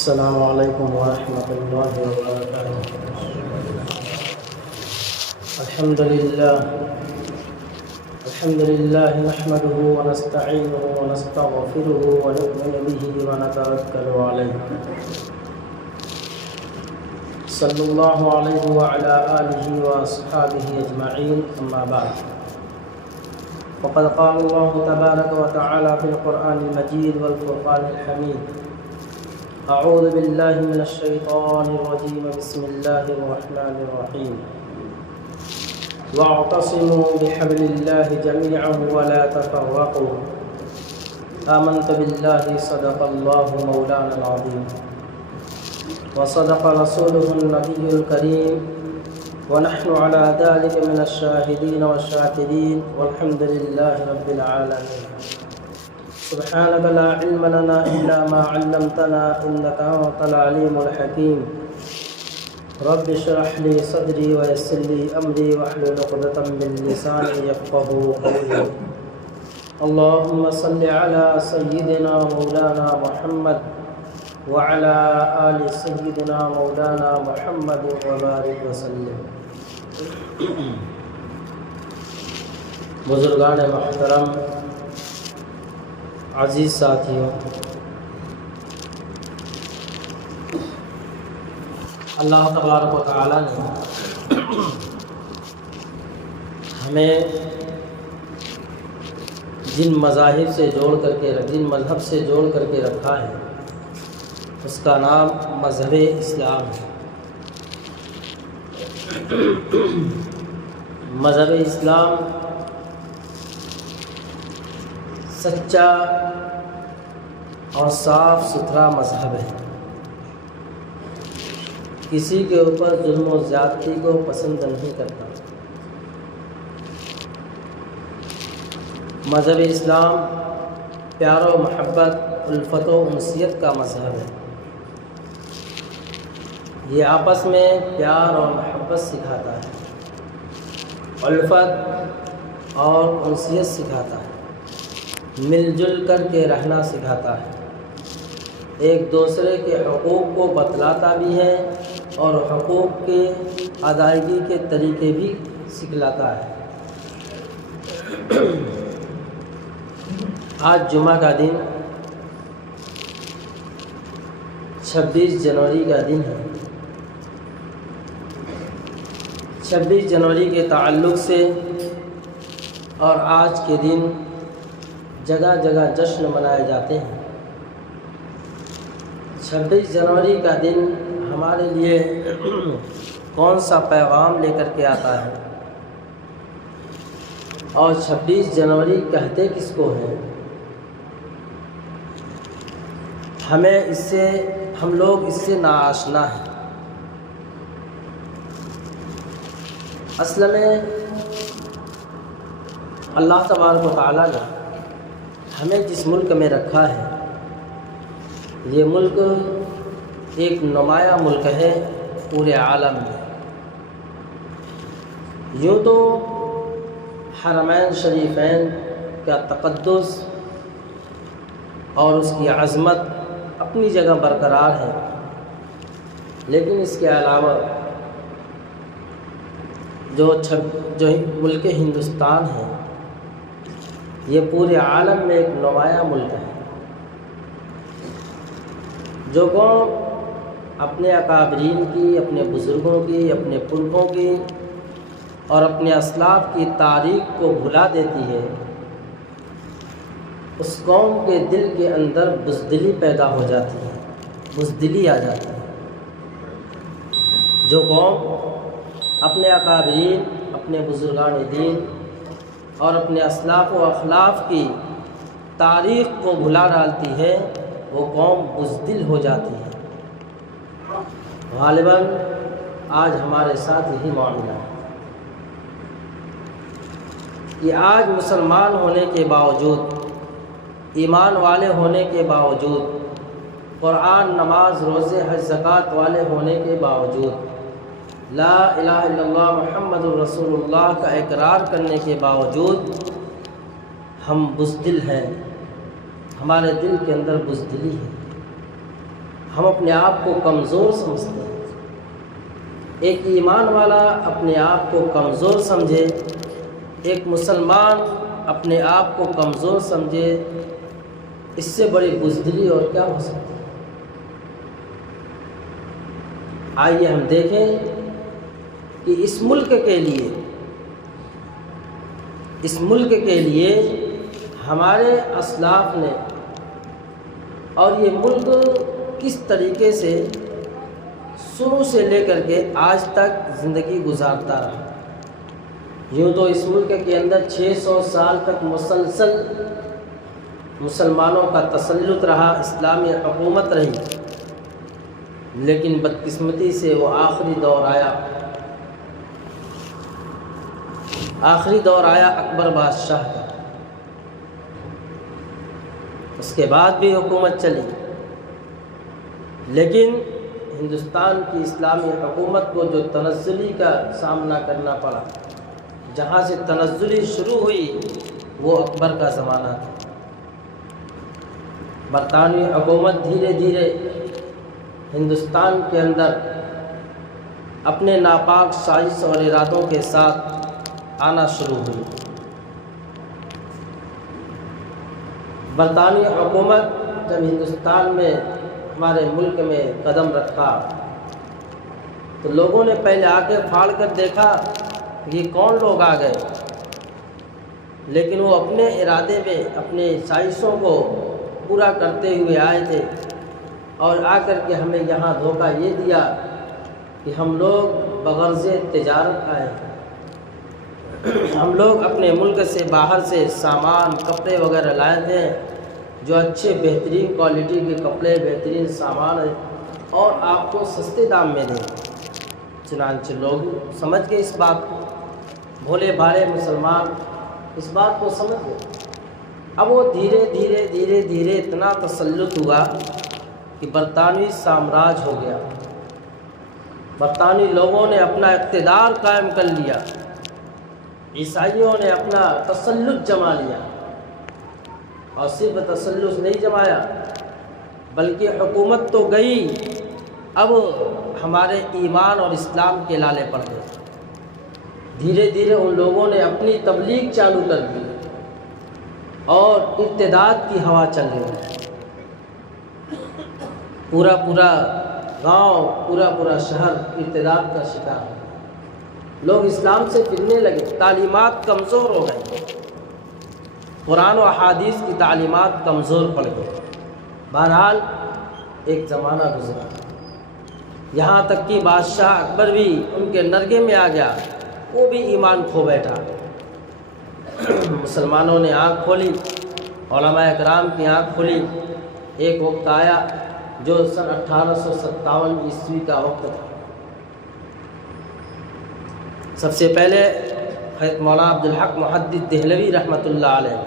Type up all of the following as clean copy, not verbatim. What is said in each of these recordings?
السلام علیکم ورحمۃ اللہ وبرکاتہ۔ الحمد للہ نحمده ونستعینه ونستغفره ونؤمن به ونتوکل علیہ، صلی اللہ علیہ وعلی آلہ واصحابہ اجمعین، اما بعد، فقد قال اللہ تبارک وتعالی فی القرآن المجید والفرقان الحمید: اعوذ باللہ من الشیطان الرجیم، بسم اللہ الرحمن الرحیم، واعتصموا بحبل اللہ جميعا ولا تفرقوا، آمنت باللہ صدق اللہ مولانا العظیم وصدق رسولہ النبی الکریم، ونحن على ذلك من الشاہدین والشاکرین، والحمد للہ رب العالمین۔ سبحانك لا علم لنا إلا ما علمتنا إنك أنت العليم الحكيم، رب اشرح لي صدري ويسر لي أمري واحلل عقدة من لساني يفقهوا قولي، اللهم صل على سيدنا مولانا محمد وعلى آل سيدنا مولانا محمد وبارك وسلم۔ بزرگان محترم، عزیز ساتھیوں، اللہ تبارک و تعالی نے ہمیں جن مذاہب سے جوڑ کر کے جن مذہب سے جوڑ کر کے رکھا ہے، اس کا نام مذہب اسلام ہے۔ مذہب اسلام سچا اور صاف ستھرا مذہب ہے، کسی کے اوپر ظلم و زیادتی کو پسند نہیں کرتا۔ مذہب اسلام پیار و محبت، الفت و انسیت کا مذہب ہے۔ یہ آپس میں پیار اور محبت سکھاتا ہے، الفت اور انسیت سکھاتا ہے، مل جل کر کے رہنا سکھاتا ہے، ایک دوسرے کے حقوق کو بتلاتا بھی ہے اور حقوق کے ادائیگی کے طریقے بھی سکھلاتا ہے۔ آج جمعہ کا دن 26 جنوری کا دن ہے۔ 26 جنوری کے تعلق سے اور آج کے دن جگہ جگہ جشن منائے جاتے ہیں۔ 26 جنوری کا دن ہمارے لیے کون سا پیغام لے کر کے آتا ہے، اور 26 جنوری کہتے کس کو ہیں؟ ہم لوگ اس سے ناآشنا ہیں۔ اصل میں اللہ تبارک و تعالیٰ نے ہمیں جس ملک میں رکھا ہے، یہ ملک ایک نمایاں ملک ہے پورے عالم میں۔ یوں تو حرمین شریفین کا تقدس اور اس کی عظمت اپنی جگہ برقرار ہے، لیکن اس کے علاوہ جو ملک ہندوستان ہے، یہ پورے عالم میں ایک نمایاں ملک ہے۔ جو قوم اپنے اکابرین کی، اپنے بزرگوں کی، اپنے پرکھوں کی اور اپنے اسلاف کی تاریخ کو بھلا دیتی ہے، اس قوم کے دل کے اندر بزدلی پیدا ہو جاتی ہے، بزدلی آ جاتی ہے۔ جو قوم اپنے اکابرین، اپنے بزرگان دین اور اپنے اسلاف و اخلاف کی تاریخ کو بھلا ڈالتی ہے، وہ قوم بزدل ہو جاتی ہے۔ غالباً آج ہمارے ساتھ یہی معاملہ ہے کہ آج مسلمان ہونے کے باوجود، ایمان والے ہونے کے باوجود، قرآن، نماز، روزے، حج، زکوٰۃ والے ہونے کے باوجود، لا الہ الا اللہ محمد الرسول اللہ کا اقرار کرنے کے باوجود ہم بزدل ہیں، ہمارے دل کے اندر بزدلی ہے۔ ہم اپنے آپ کو کمزور سمجھتے ہیں۔ ایک ایمان والا اپنے آپ کو کمزور سمجھے، ایک مسلمان اپنے آپ کو کمزور سمجھے، اس سے بڑی بزدلی اور کیا ہو سکتی ہے؟ آئیے ہم دیکھیں کہ اس ملک کے لیے ہمارے اسلاف نے اور یہ ملک کس طریقے سے شروع سے لے کر کے آج تک زندگی گزارتا رہا۔ یوں تو اس ملک کے اندر 600 سال تک مسلسل مسلمانوں کا تسلط رہا، اسلامی حکومت رہی، لیکن بدقسمتی سے وہ آخری دور آیا اکبر بادشاہ کا۔ اس کے بعد بھی حکومت چلی، لیکن ہندوستان کی اسلامی حکومت کو جو تنزلی کا سامنا کرنا پڑا، جہاں سے تنزلی شروع ہوئی وہ اکبر کا زمانہ تھا۔ برطانوی حکومت دھیرے دھیرے ہندوستان کے اندر اپنے ناپاک سازش اور ارادوں کے ساتھ آنا شروع ہوئی۔ برطانوی حکومت جب ہندوستان میں ہمارے ملک میں قدم رکھا تو لوگوں نے پہلے آ کے پھاڑ کر دیکھا کہ یہ کون لوگ آ گئے، لیکن وہ اپنے ارادے میں اپنے سازشوں کو پورا کرتے ہوئے آئے تھے، اور آ کر کے ہمیں یہاں دھوکہ یہ دیا کہ ہم لوگ بغرض تجارت آئے ہیں، ہم لوگ اپنے ملک سے باہر سے سامان کپڑے وغیرہ لائے تھے، جو اچھے بہترین کوالٹی کے کپڑے بہترین سامان ہیں، اور آپ کو سستے دام میں دیں۔ چنانچہ لوگ سمجھ گئے اس بات کو، بھولے بھالے مسلمان اس بات کو سمجھ گئے۔ اب وہ دھیرے دھیرے اتنا تسلط ہوا کہ برطانوی سامراج ہو گیا، برطانوی لوگوں نے اپنا اقتدار قائم کر لیا، عیسائیوں نے اپنا تسلط جما لیا، اور صرف تسلط نہیں جمایا بلکہ حکومت تو گئی، اب ہمارے ایمان اور اسلام کے لالے پڑ گئے۔ دھیرے دھیرے ان لوگوں نے اپنی تبلیغ چالو کر دی اور ارتداد کی ہوا چل رہی، پورا گاؤں پورا شہر ارتداد کا شکار ہے، لوگ اسلام سے پھرنے لگے، تعلیمات کمزور ہو گئی، قرآن و احادیث کی تعلیمات کمزور پڑ گئی۔ بہرحال ایک زمانہ گزرا، یہاں تک کہ بادشاہ اکبر بھی ان کے نرغے میں آ گیا، وہ بھی ایمان کھو بیٹھا۔ مسلمانوں نے آنکھ کھولی، علماء اکرام کی آنکھ کھلی۔ ایک وقت آیا جو سن 1857 عیسوی کا وقت تھا۔ سب سے پہلے حضرت مولانا عبدالحق محدث دہلوی رحمۃ اللہ علیہ،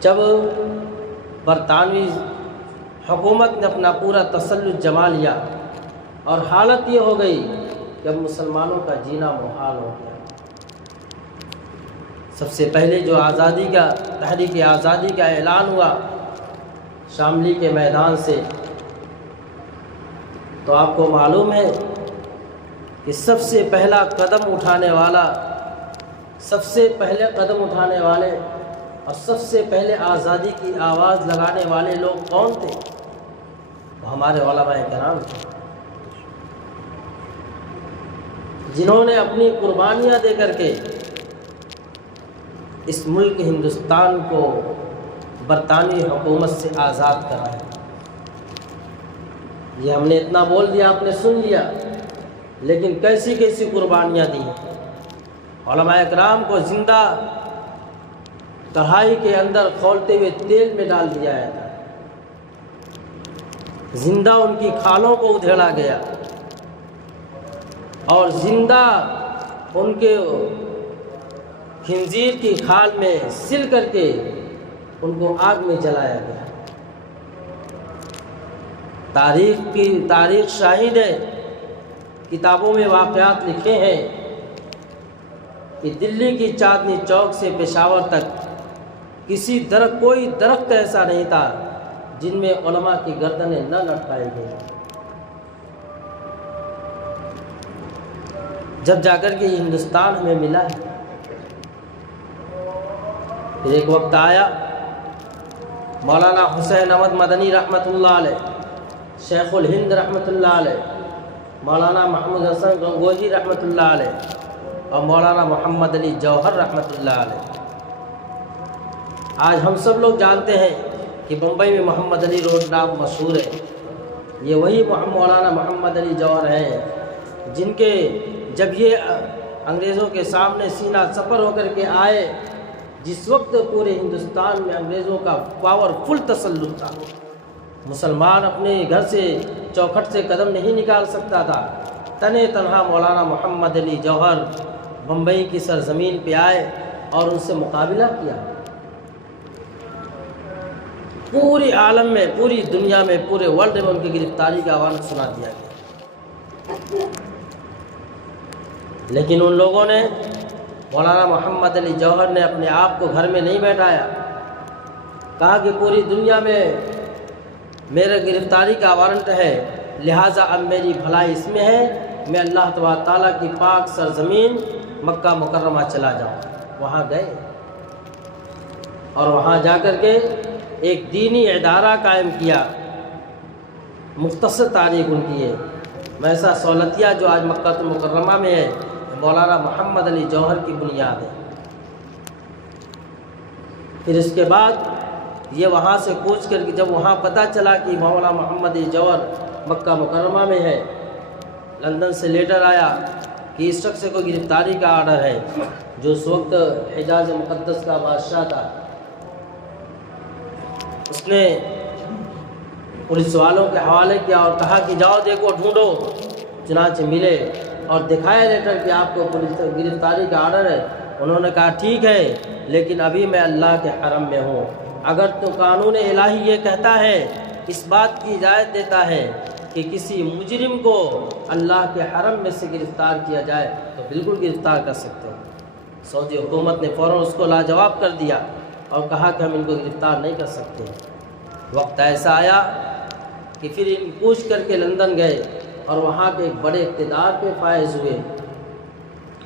جب برطانوی حکومت نے اپنا پورا تسلط جما لیا اور حالت یہ ہو گئی کہ اب مسلمانوں کا جینا محال ہو گیا۔ سب سے پہلے جو تحریک آزادی کا اعلان ہوا شاملی کے میدان سے، تو آپ کو معلوم ہے کہ سب سے پہلے قدم اٹھانے والے اور سب سے پہلے آزادی کی آواز لگانے والے لوگ کون تھے؟ وہ ہمارے علماء کرام تھے، جنہوں نے اپنی قربانیاں دے کر کے اس ملک ہندوستان کو برطانوی حکومت سے آزاد کرایا۔ یہ ہم نے اتنا بول دیا، آپ نے سن لیا، لیکن کیسی کیسی قربانیاں دی ہیں۔ علماء اکرام کو زندہ کڑھائی کے اندر کھولتے ہوئے تیل میں ڈال دیا جاتا ہے، زندہ ان کی کھالوں کو ادھیڑا گیا، اور زندہ ان کے خنزیر کی کھال میں سل کر کے ان کو آگ میں جلایا گیا۔ تاریخ شاہد ہے، کتابوں میں واقعات لکھے ہیں کہ دلی کی چاندنی چوک سے پشاور تک کوئی درخت ایسا نہیں تھا جن میں علماء کی گردنیں نہ لٹکائی گئیں. جب جا کر کے یہ ہندوستان ہمیں ملا ہے. پھر ایک وقت آیا مولانا حسین احمد مدنی رحمۃ اللہ علیہ، شیخ الہند رحمۃ اللہ علیہ، مولانا محمود حسن گنگوہی رحمۃ اللہ علیہ اور مولانا محمد علی جوہر رحمۃ اللہ علیہ. آج ہم سب لوگ جانتے ہیں کہ بمبئی میں محمد علی روڈ نام مشہور ہے. یہ وہی مولانا محمد علی جوہر ہیں جن کے جب یہ انگریزوں کے سامنے سینہ سپر ہو کر کے آئے، جس وقت پورے ہندوستان میں انگریزوں کا پاورفل تسلط تھا، مسلمان اپنے گھر سے چوکھٹ سے قدم نہیں نکال سکتا تھا، تنے تنہا مولانا محمد علی جوہر بمبئی کی سرزمین پہ آئے اور ان سے مقابلہ کیا. پوری عالم میں، پوری دنیا میں، پورے ورلڈ میں ان کی گرفتاری کا اعلان سنا دیا گیا. لیکن ان لوگوں نے، مولانا محمد علی جوہر نے اپنے آپ کو گھر میں نہیں بیٹھایا، کہا کہ پوری دنیا میں میرے گرفتاری کا وارنٹ ہے، لہٰذا اب میری بھلائی اس میں ہے، میں اللہ تبارک تعالیٰ کی پاک سرزمین مکہ مکرمہ چلا جاؤں. وہاں گئے اور وہاں جا کر کے ایک دینی ادارہ قائم کیا. مختصر تاریخ ان کی ہے. ویسا سہولتیہ جو آج مکہ مکرمہ میں ہے، مولانا محمد علی جوہر کی بنیاد ہے. پھر اس کے بعد یہ وہاں سے کوچ کر کے جب وہاں پتہ چلا کہ مولانا محمد علی جوہر مکہ مکرمہ میں ہے، لندن سے لیٹر آیا کہ اس شخص کو گرفتاری کا آرڈر ہے، جو اس وقت حجاز مقدس کا بادشاہ تھا. اس نے پولیس والوں کے حوالے کیا اور کہا کہ جاؤ دیکھو ڈھونڈو. چنانچہ ملے اور دکھایا لیٹر کہ آپ کو پولیس گرفتاری کا آرڈر ہے. انہوں نے کہا ٹھیک ہے، لیکن ابھی میں اللہ کے حرم میں ہوں. اگر تو قانون الہی یہ کہتا ہے، اس بات کی اجازت دیتا ہے کہ کسی مجرم کو اللہ کے حرم میں سے گرفتار کیا جائے تو بالکل گرفتار کر سکتے ہیں. سعودی حکومت نے فوراً اس کو لاجواب کر دیا اور کہا کہ ہم ان کو گرفتار نہیں کر سکتے. وقت ایسا آیا کہ پھر ان پوچھ کر کے لندن گئے اور وہاں کے ایک بڑے اقتدار پہ فائز ہوئے.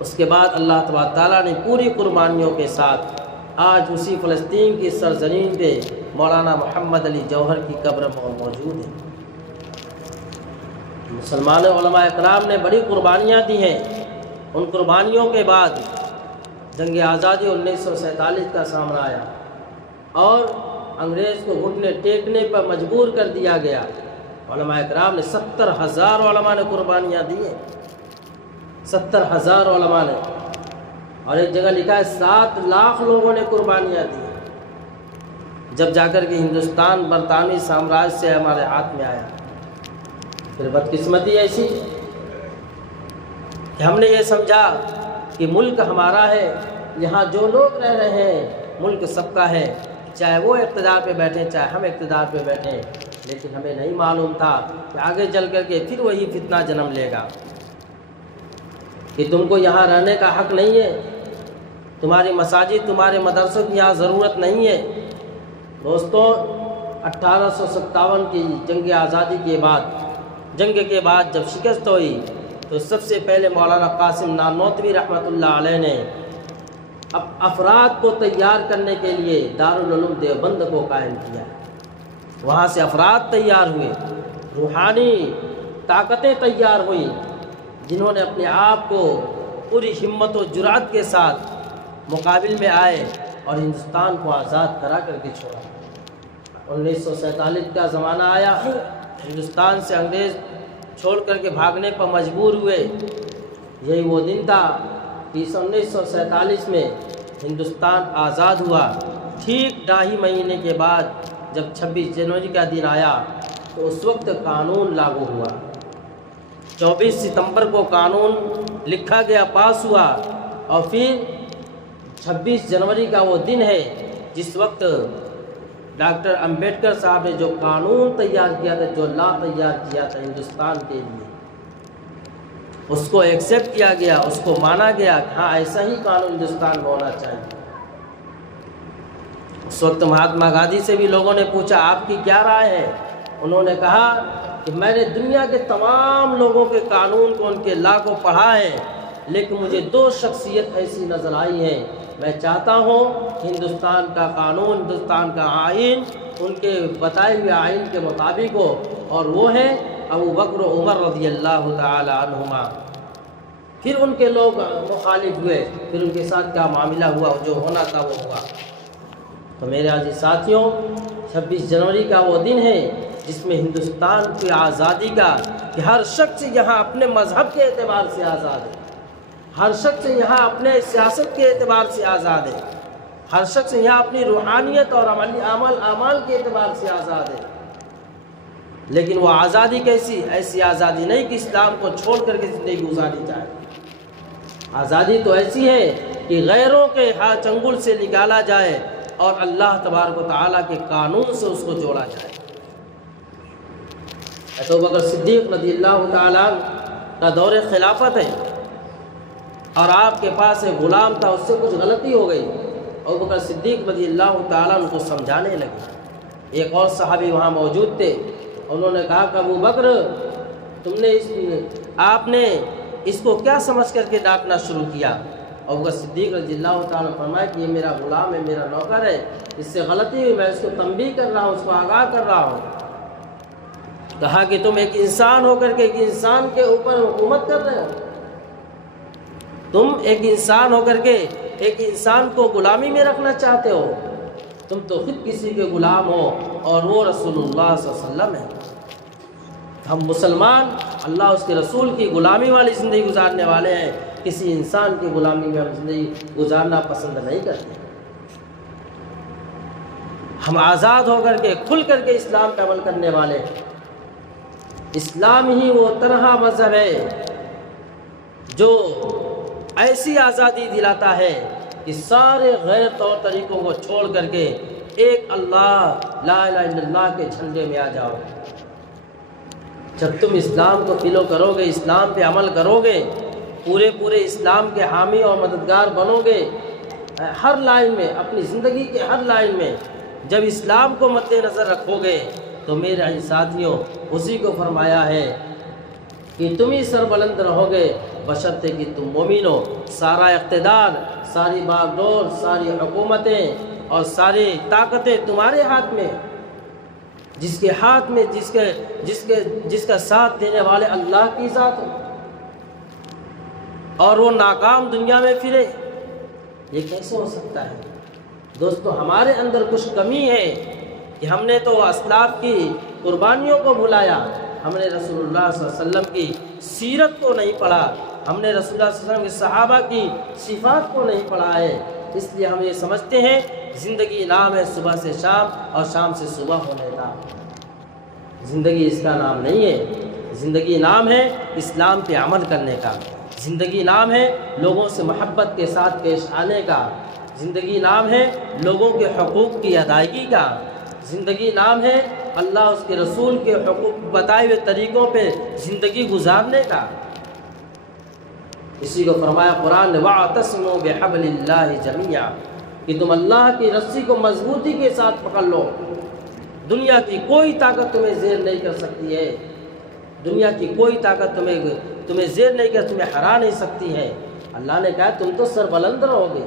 اس کے بعد اللہ تبارک تعالیٰ نے پوری قربانیوں کے ساتھ آج اسی فلسطین کی سرزمین پہ مولانا محمد علی جوہر کی قبر موجود ہے. مسلمان علماء اکرام نے بڑی قربانیاں دی ہیں. ان قربانیوں کے بعد جنگ آزادی 1947 کا سامنا آیا اور انگریز کو گھٹنے ٹیکنے پر مجبور کر دیا گیا. علماء اکرام نے 70,000 علماء نے قربانیاں دی ہیں. 70,000 علماء نے، اور ایک جگہ لکھا ہے 7 لاکھ لوگوں نے قربانیاں دی ہیں. جب جا کر کے ہندوستان برطانوی سامراج سے ہمارے ہاتھ میں آیا. پھر بدقسمتی ایسی کہ ہم نے یہ سمجھا کہ ملک ہمارا ہے، یہاں جو لوگ رہ رہے ہیں ملک سب کا ہے، چاہے وہ اقتدار پہ بیٹھیں چاہے ہم اقتدار پہ بیٹھیں. لیکن ہمیں نہیں معلوم تھا کہ آگے چل کر کے پھر وہی فتنہ جنم لے گا کہ تم کو یہاں رہنے کا حق نہیں ہے، تمہاری مساجد تمہارے مدرسوں کی یہاں ضرورت نہیں ہے. دوستوں، 1857 کی جنگ آزادی کے بعد، جنگ کے بعد جب شکست ہوئی تو سب سے پہلے مولانا قاسم نانوتوی رحمۃ اللہ علیہ نے افراد کو تیار کرنے کے لیے دارالعلوم دیوبند کو قائم کیا. وہاں سے افراد تیار ہوئے، روحانی طاقتیں تیار ہوئیں، جنہوں نے اپنے آپ کو پوری ہمت و جرأت کے ساتھ مقابل میں آئے اور ہندوستان کو آزاد کرا کر کے چھوڑا. 1947 کا زمانہ آیا، ہندوستان سے انگریز چھوڑ کر کے بھاگنے پر مجبور ہوئے. یہی وہ دن تھا کہ 1947 میں ہندوستان آزاد ہوا. ٹھیک 2.5 مہینے کے بعد جب 26 جنوری کا دن آیا تو اس وقت قانون لاگو ہوا. 24 ستمبر کو قانون لکھا گیا، پاس ہوا، اور پھر 26 جنوری کا وہ دن ہے جس وقت ڈاکٹر امبیڈکر صاحب نے جو قانون تیار کیا تھا، جو لا تیار کیا تھا ہندوستان کے لیے، اس کو ایکسیپٹ کیا گیا، اس کو مانا گیا کہ ہاں ایسا ہی قانون ہندوستان میں ہونا چاہیے. اس وقت مہاتما گاندھی سے بھی لوگوں نے پوچھا آپ کی کیا رائے ہے؟ انہوں نے کہا کہ میں نے دنیا کے تمام لوگوں کے قانون کو، ان کے لا کو پڑھا ہے، لیکن مجھے دو شخصیت ایسی نظر آئی ہیں، میں چاہتا ہوں ہندوستان کا قانون، ہندوستان کا آئین ان کے بتائے ہوئے آئین کے مطابق ہو، اور وہ ہیں ابو بکر و عمر رضی اللہ تعالی عنہما۔ پھر ان کے لوگ مخالف ہوئے، پھر ان کے ساتھ کیا معاملہ ہوا، جو ہونا تھا وہ ہوا۔ تو میرے عزیز ساتھیوں، 26 جنوری کا وہ دن ہے جس میں ہندوستان کی آزادی کا کہ ہر شخص یہاں اپنے مذہب کے اعتبار سے آزاد ہے، ہر شخص یہاں اپنے سیاست کے اعتبار سے آزاد ہے، ہر شخص یہاں اپنی روحانیت اور اعمال کے اعتبار سے آزاد ہے۔ لیکن وہ آزادی کیسی؟ ایسی آزادی نہیں کہ اسلام کو چھوڑ کر کے زندگی گزاری جائے۔ آزادی تو ایسی ہے کہ غیروں کے چنگل سے نکالا جائے اور اللہ تبارک و تعالیٰ کے قانون سے اس کو جوڑا جائے۔ ابو بکر صدیق رضی اللہ تعالیٰ کا دور خلافت ہے، اور آپ کے پاس ایک غلام تھا، اس سے کچھ غلطی ہو گئی۔ ابو بکر صدیق رضی اللہ تعالیٰ ان کو سمجھانے لگے۔ ایک اور صحابی وہاں موجود تھے، انہوں نے کہا کہ ابو بکر آپ نے اس کو کیا سمجھ کر کے ڈانٹنا شروع کیا؟ ابو بکر صدیق رضی اللہ تعالیٰ نے فرمایا کہ یہ میرا غلام ہے، میرا نوکر ہے، اس سے غلطی ہوئی، میں اس کو تنبیہ کر رہا ہوں، اس کو آگاہ کر رہا ہوں۔ کہا کہ تم ایک انسان ہو کر کے ایک انسان کے اوپر حکومت کر رہے ہو، تم ایک انسان ہو کر کے ایک انسان کو غلامی میں رکھنا چاہتے ہو، تم تو خود کسی کے غلام ہو، اور وہ رسول اللہ صلی اللہ علیہ وسلم ہے۔ ہم مسلمان اللہ اس کے رسول کی غلامی والی زندگی گزارنے والے ہیں، کسی انسان کی غلامی میں ہم زندگی گزارنا پسند نہیں کرتے۔ ہم آزاد ہو کر کے کھل کر کے اسلام کا عمل کرنے والے ہیں۔ اسلام ہی وہ تنہا مذہب ہے جو ایسی آزادی دلاتا ہے کہ سارے غیر طور طریقوں کو چھوڑ کر کے ایک اللہ لا الہ الا اللہ کے جھنڈے میں آ جاؤ۔ جب تم اسلام کو فالو کرو گے، اسلام پہ عمل کرو گے، پورے اسلام کے حامی اور مددگار بنو گے، ہر لائن میں، اپنی زندگی کے ہر لائن میں جب اسلام کو مد نظر رکھو گے تو میرے عزیز ساتھیوں، اسی کو فرمایا ہے کہ تم ہی سربلند رہو گے بشرطے کہ تم مومن ہو۔ سارا اقتدار، ساری باغ ڈور، ساری حکومتیں اور ساری طاقتیں تمہارے ہاتھ میں، جس کے ہاتھ میں جس کا ساتھ دینے والے اللہ کی ذات ہو، اور وہ ناکام دنیا میں پھرے، یہ کیسے ہو سکتا ہے؟ دوستو، ہمارے اندر کچھ کمی ہے کہ ہم نے تو اسلاف کی قربانیوں کو بھلایا، ہم نے رسول اللہ صلی اللہ علیہ وسلم کی سیرت کو نہیں پڑھا، ہم نے رسول اللہ صلی اللہ علیہ وسلم کے صحابہ کی صفات کو نہیں پڑھا ہے۔ اس لیے ہم یہ سمجھتے ہیں زندگی نام ہے صبح سے شام اور شام سے صبح ہونے کا۔ زندگی اس کا نام نہیں ہے۔ زندگی نام ہے اسلام پہ عمل کرنے کا، زندگی نام ہے لوگوں سے محبت کے ساتھ پیش آنے کا، زندگی نام ہے لوگوں کے حقوق کی ادائیگی کا، زندگی نام ہے اللہ اس کے رسول کے حقوق بتائے ہوئے طریقوں پہ زندگی گزارنے کا۔ اسی کو فرمایا قرآن نے وَاعْتَصِمُوا بِحَبْلِ اللَّهِ جَمِيعًا، کہ تم اللہ کی رسی کو مضبوطی کے ساتھ پکڑ لو۔ دنیا کی کوئی طاقت تمہیں زیر نہیں کر سکتی ہے، دنیا کی کوئی طاقت تمہیں زیر نہیں کر، تمہیں ہرا نہیں سکتی ہے۔ اللہ نے کہا تم تو سربلند رہو گے،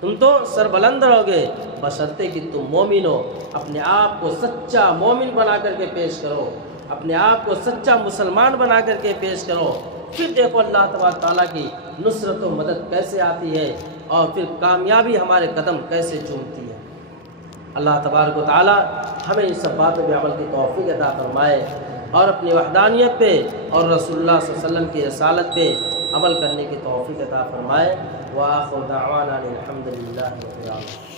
تم تو سربلند رہو گے بشرطے کہ تم مومن ہو۔ اپنے آپ کو سچا مومن بنا کر کے پیش کرو، اپنے آپ کو سچا مسلمان بنا کر کے پیش کرو، پھر دیکھو اللہ تبارک تعالیٰ کی نصرت و مدد کیسے آتی ہے، اور پھر کامیابی ہمارے قدم کیسے چومتی ہے۔ اللہ تبارک و تعالیٰ ہمیں ان سب باتوں پہ عمل کی توفیق عطا فرمائے، اور اپنی وحدانیت پہ اور رسول اللہ صلی اللہ علیہ وسلم کی رسالت پہ عمل کرنے کی توفیق عطا فرمائے۔ وآخر دعوانا الحمد للہ رب العالمین۔